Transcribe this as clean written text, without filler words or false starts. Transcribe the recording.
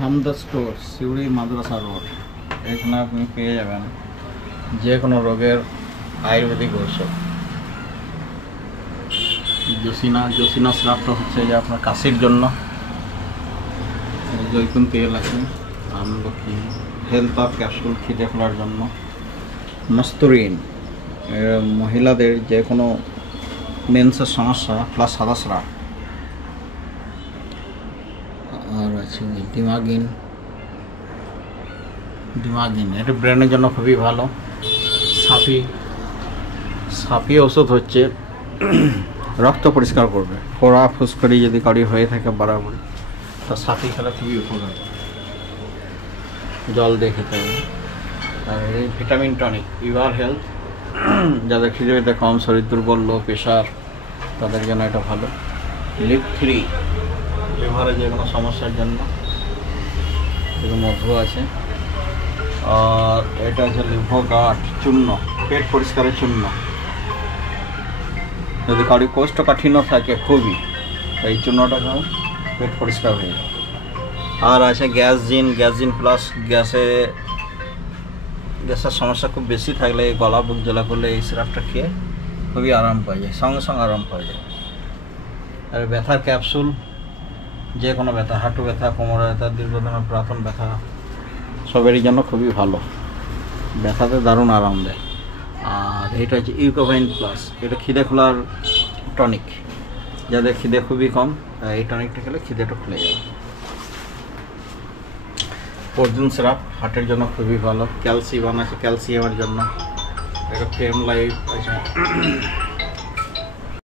হামদা store, Suri মাদ্রাসা road. এখানে আপনি পেয়ে যাবেন যে কোনো রোগের আয়ুর্বেদিক ঔষধ। জোসিনা সিরাপটা হচ্ছে যে আপনার কাশির জন্য, জৈতুন তেল আছে, আমলকি হেলথ আপ ক্যাপসুল খিদে ফেলার জন্য, মস্তরিন মহিলাদের যে কোনো মেন্সের সমস্যা প্লাস সাদা স্রাব, আর আছে ডিমাগিন এটা ব্রেনের জন্য খুবই ভালো। সাফি ওষুধ হচ্ছে রক্ত পরিষ্কার করবে, ফোড়া ফুসকড়ি যদি কারি হয়ে থাকে বাড়াবাড়ি, তা সাফি খেলে খুবই উপকার, জল দিয়ে খেতে হবে। আর এই ভিটামিন টনিক ইভার হেলথ, যাদের খিদে কম, শরীর দুর্বল, লো প্রেশার, তাদের জন্য এটা ভালো। লিভ 3 লিভারে যে কোনো সমস্যার জন্য, মধু আছে। আর এটা হচ্ছে লিভোগার্ড চূর্ণ, পেট পরিষ্কারের চূর্ণ, যদি কারো কোষ্ঠকাঠিন্য থাকে খুবই, এই চূর্ণটা খাও, পেট পরিষ্কার হয়ে যাবে। আর আছে গ্যাসজিন প্লাস, গ্যাসের সমস্যা খুব বেশি থাকলে, গলা বুক জ্বালা করলে এই সিরাপটা খেয়ে খুবই আরাম পাওয়া যায়, সঙ্গে সঙ্গে আরাম পাওয়া যায়। আর ব্যথার ক্যাপসুল, যে কোনো ব্যথা, হাঁটু ব্যথা, কোমর ব্যথা, দীর্ঘদিনের পুরাতন ব্যথা, সবেরই জন্য খুবই ভালো, ব্যথাতে দারুণ আরাম দেয়। আর এটা হচ্ছে ইউকোভাইন প্লাস, এটা খিদে খোলার টনিক, যাদের খিদে খুবই কম, এই টনিকটা খেলে খিদেটা খুলে যাবে। ফরজুন সিরাপ হার্টের জন্য খুবই ভালো। ক্যালসিয়াম আছে, ক্যালসিয়ামের জন্য। এটা ফেম লাইফ আছে।